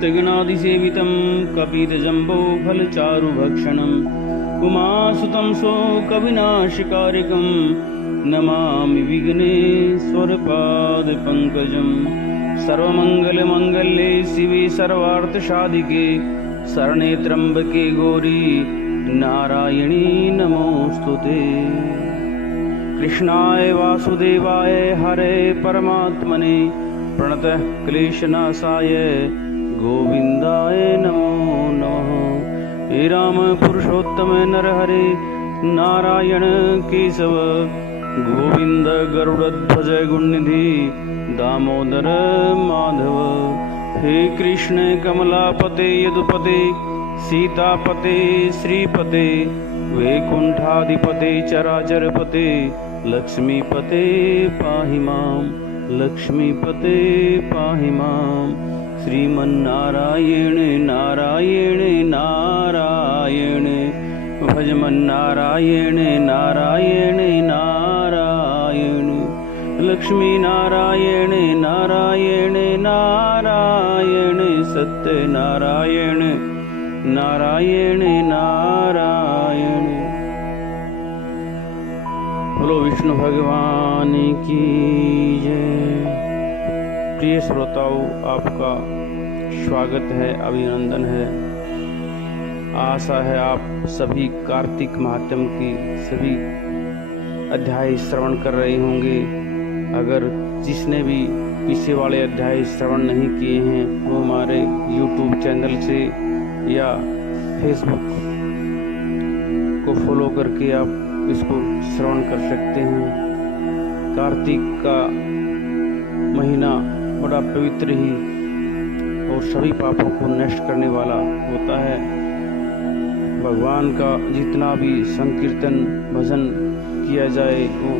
त्रिगुणादिसेवितं कपितजम्बो फलचारुभक्षणम् उमासुतं शोकविनाशकारिकं नमामि विघ्नेश्वरपादपङ्कजम्। सर्वमङ्गलमङ्गल्ये शिवे सर्वार्थसाधिके शरणे त्र्यम्बके गौरी नारायणी नमोस्तुते। कृष्णाय वासुदेवाय हरे परमात्मने प्रणतः क्लेशनाशाय गोविन्दाय नमो नमः। हे राम पुरुषोत्तम नरहरे नारायण केशव गोविंद गरुड़ध्वज गुणनिधि दामोदर माधव। हे कृष्ण कमलापते यदुपते सीतापते श्रीपते वैकुंठाधिपते चराचरपते लक्ष्मीपते पाहि मां लक्ष्मीपते पाहि मां। श्रीमन्नारायण नारायण नारायण भजमन्नारायण नारायण नारायण लक्ष्मी नारायण नारायण नारायण सत्यनारायण नारायण नारायण। बोलो विष्णु भगवान की जय। प्रिय श्रोताओं, आपका स्वागत है, अभिनंदन है। आशा है आप सभी कार्तिक महात्म्य की सभी अध्याय श्रवण कर रहे होंगे। अगर जिसने भी पीछे वाले अध्याय श्रवण नहीं किए हैं वो हमारे YouTube चैनल से या Facebook को फॉलो करके आप इसको श्रवण कर सकते हैं। कार्तिक का महीना बड़ा पवित्र ही और सभी पापों को नष्ट करने वाला होता है। भगवान का जितना भी संकीर्तन भजन किया जाए वो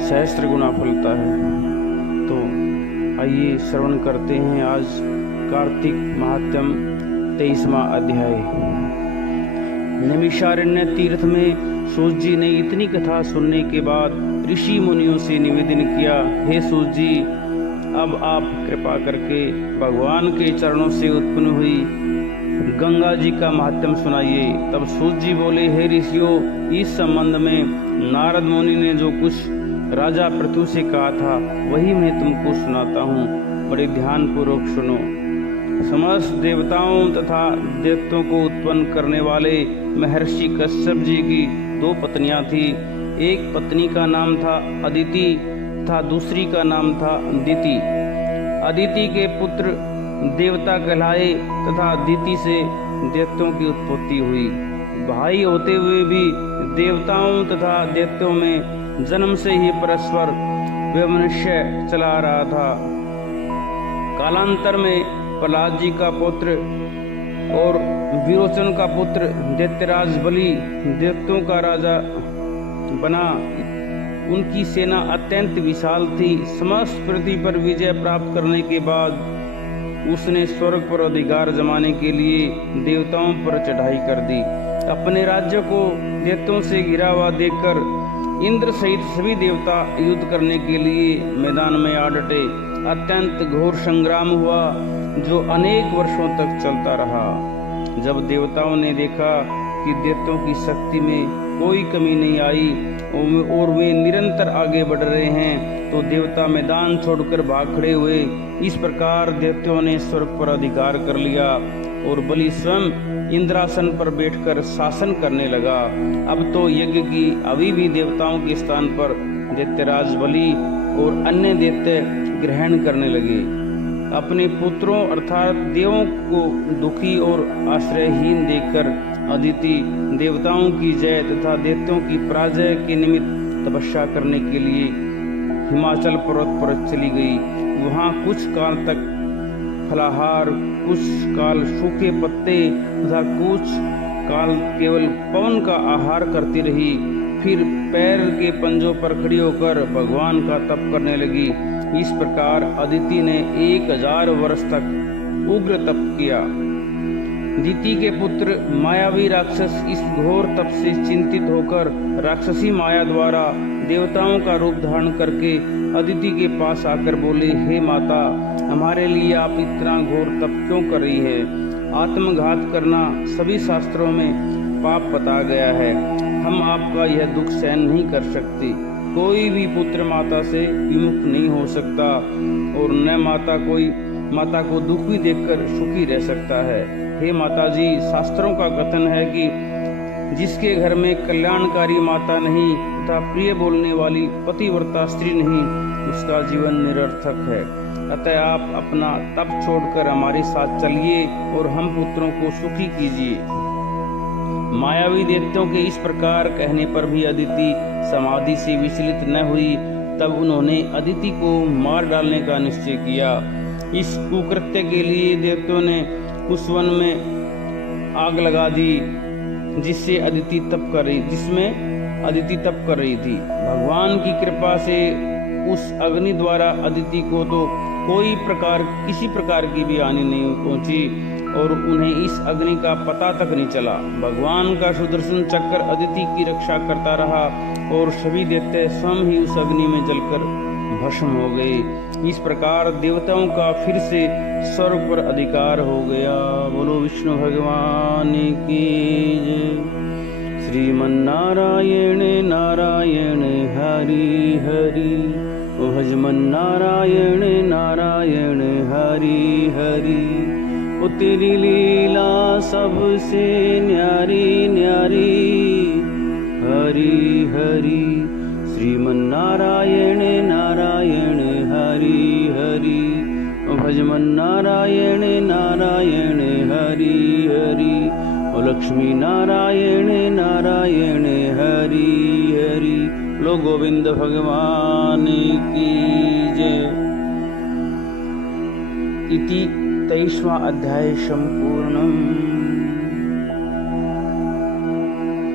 सहस्त्र गुना फलता है। तो आइए श्रवण करते हैं आज कार्तिक महात्म्य 23वां अध्याय। नैमिषारण्य तीर्थ में सूत जी ने इतनी कथा सुनने के बाद ऋषि मुनियों से निवेदन किया, हे सूत जी, अब आप कृपा करके भगवान के चरणों से उत्पन्न हुई गंगा जी का महात्म्य सुनाइए। तब सूत जी बोले, हे ऋषियों, इस संबंध में नारद मुनि ने जो कुछ राजा पृथु से कहा था वही मैं तुमको सुनाता हूँ, बड़े ध्यान पूर्वक सुनो। समस्त देवताओं तथा दैत्यों को उत्पन्न करने वाले महर्षि कश्यप जी की 2 पत्नियां थी। एक पत्नी का नाम था अदिति तथा दूसरी का नाम था दिति। अदिति के पुत्र देवता कहलाए तथा दिति से दैत्यों की उत्पत्ति हुई। भाई होते हुए भी देवताओं तथा दैत्यों में जन्म से ही परस्पर वैमनस्य चला रहा था। कालांतर में प्रहलाद जी का पुत्र और विरोचन का पुत्र दैत्यराज बलि दैत्यों का राजा बना। उनकी सेना अत्यंत विशाल थी। समस्त पृथ्वी पर विजय प्राप्त करने के बाद उसने स्वर्ग पर अधिकार जमाने के लिए देवताओं पर चढ़ाई कर दी। अपने राज्य को दैत्यों से घिरा हुआ देखकर इंद्र सहित सभी देवता युद्ध करने के लिए मैदान में आ डटे। अत्यंत घोर संग्राम हुआ जो अनेक वर्षों तक चलता रहा। जब देवताओं ने देखा कि दैत्यों की शक्ति में कोई कमी नहीं आई और वे निरंतर आगे बढ़ रहे हैं तो देवता मैदान छोड़कर भाग खड़े हुए। इस प्रकार दैत्यों ने स्वर्ग पर अधिकार कर लिया और बलि स्वयं इंद्रासन पर बैठकर शासन करने लगा। अब तो यज्ञ की अभी भी देवताओं के स्थान पर दैत्यराज बलि और अन्य दैत्य ग्रहण करने लगे। अपने पुत्रों अर्थात देवों को दुखी और आश्रयहीन देखकर अदिति देवताओं की जय तथा दैत्यों की पराजय के निमित्त तपस्या करने के लिए हिमाचल पर्वत पर चली गई। वहाँ कुछ काल तक फलाहार, कुछ काल सूखे पत्ते तथा कुछ काल केवल पवन का आहार करती रही। फिर पैर के पंजों पर खड़ी होकर भगवान का तप करने लगी। इस प्रकार अदिति ने 1000 वर्ष तक उग्र तप किया। दिति के पुत्र मायावी राक्षस इस घोर तप से चिंतित होकर राक्षसी माया द्वारा देवताओं का रूप धारण करके अदिति के पास आकर बोले, हे माता, हमारे लिए आप इतना घोर तप क्यों कर रही है? आत्मघात करना सभी शास्त्रों में पाप बता गया है। हम आपका यह दुख सहन नहीं कर सकते। कोई भी पुत्र माता से विमुख नहीं हो सकता और न माता को दुखी देखकर सुखी रह सकता है। हे माता जी, शास्त्रों का कथन है कि जिसके घर में कल्याणकारी माता नहीं तथा प्रिय बोलने वाली पतिव्रता स्त्री नहीं, उसका जीवन निरर्थक है। अतः आप अपना तप छोड़कर हमारे साथ चलिए और हम पुत्रों को सुखी कीजिए। मायावी देवताओं के इस प्रकार कहने पर भी अदिति समाधि से विचलित न हुई। तब उन्होंने अदिति को मार डालने का निश्चय किया। इस कुकृत्य के लिए देवताओं ने उस वन में आग लगा दी जिसमें अदिति तप कर रही थी। भगवान की कृपा से उस अग्नि द्वारा अदिति को तो किसी प्रकार की भी हानि नहीं पहुंची और उन्हें इस अग्नि का पता तक नहीं चला। भगवान का सुदर्शन चक्र अदिति की रक्षा करता रहा और सभी देवता स्वयं ही उस अग्नि में जलकर भस्म हो गए। इस प्रकार देवताओं का फिर से स्वर्ग पर अधिकार हो गया। बोलो विष्णु भगवान की जय। श्रीमन्नारायण नारायण हरि हरि, ओ भजमन नारायण नारायण हरि हरि। ओ तेरी लीला सबसे न्यारी न्यारी, हरि हरि। श्रीमन्नारायण नारायण हरि हरि, ओ भजमन नारायण नारायण हरि हरि। ओ लक्ष्मी नारायण नारायण हरि हरि। लो गोविंद भगवान की जय। इति 23वां अध्याय संपूर्णम्।